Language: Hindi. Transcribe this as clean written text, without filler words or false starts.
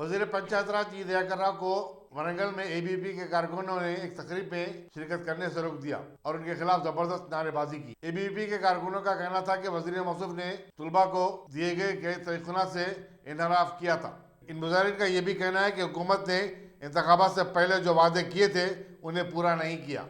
वजीर पंचायत राज ई दयाकर राव को वरंगल में एबीवीपी के कारकुनों ने एक तकरीब में शिरकत करने से रोक दिया और उनके खिलाफ जबरदस्त नारेबाजी की। एबीवीपी के कारकुनों का कहना था कि वजीर मौसूफ ने तलबा को दिए गए तयखुनात से इनहराफ किया था। इन मुजाहिरीन का यह भी कहना है कि हुकूमत ने इंतखाबात से पहले जो वादे किए थे उन्हें पूरा नहीं किया।